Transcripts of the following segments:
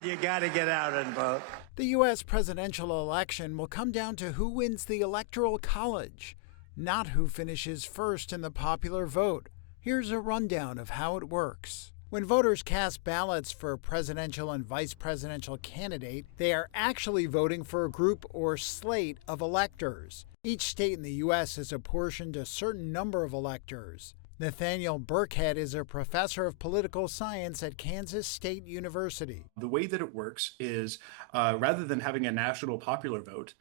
You got to get out and vote. The U.S. presidential election will come down to who wins the Electoral College, not who finishes first in the popular vote. Here's a rundown of how it works. When voters cast ballots for a presidential and vice presidential candidate, they are actually voting for a group or slate of electors. Each state in the U.S. is apportioned a certain number of electors. Nathaniel Burkhead is a professor of political science at Kansas State University. The way that it works is rather than having a national popular vote,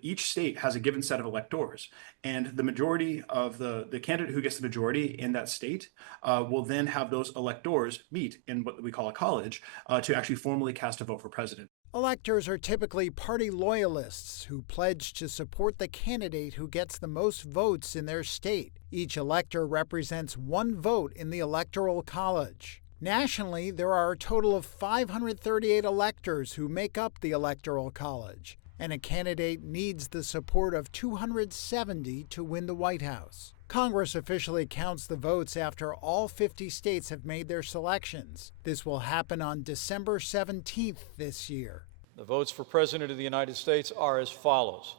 each state has a given set of electors, and the majority of the candidate who gets the majority in that state will then have those electors meet in what we call a college to actually formally cast a vote for president. Electors are typically party loyalists who pledge to support the candidate who gets the most votes in their state. Each elector represents one vote in the Electoral College. Nationally, there are a total of 538 electors who make up the Electoral College, and a candidate needs the support of 270 to win the White House. Congress officially counts the votes after all 50 states have made their selections. This will happen on December 17th this year. The votes for President of the United States are as follows.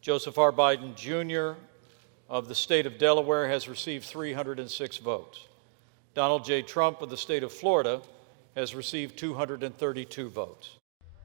Joseph R. Biden, Jr. of the state of Delaware has received 306 votes. Donald J. Trump of the state of Florida has received 232 votes.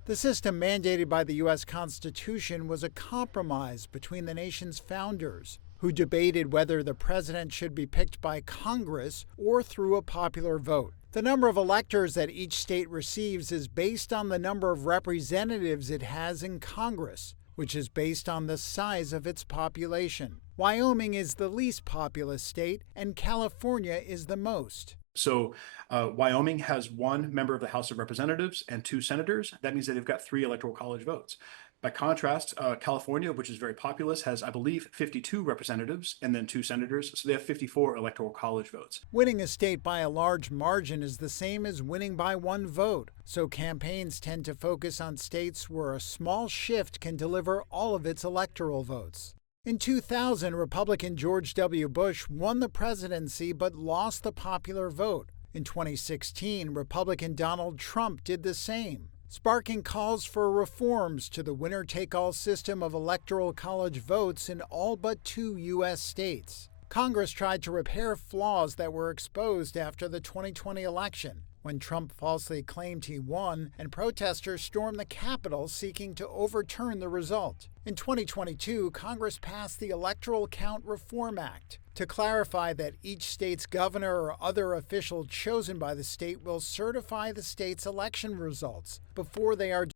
The system mandated by the U.S. Constitution was a compromise between the nation's founders, who debated whether the president should be picked by Congress or through a popular vote. The number of electors that each state receives is based on the number of representatives it has in Congress, which is based on the size of its population. Wyoming is the least populous state, and California is the most. So Wyoming has one member of the House of Representatives and 2 senators. That means that they've got 3 Electoral College votes. By contrast, California, which is very populous, has, I believe, 52 representatives and then 2 senators, so they have 54 Electoral College votes. Winning a state by a large margin is the same as winning by 1 vote, so campaigns tend to focus on states where a small shift can deliver all of its electoral votes. In 2000, Republican George W. Bush won the presidency but lost the popular vote. In 2016, Republican Donald Trump did the same, sparking calls for reforms to the winner-take-all system of electoral college votes in all but 2 U.S. states. Congress tried to repair flaws that were exposed after the 2020 election, when Trump falsely claimed he won and protesters stormed the Capitol seeking to overturn the result. In 2022, Congress passed the Electoral Count Reform Act to clarify that each state's governor or other official chosen by the state will certify the state's election results before they are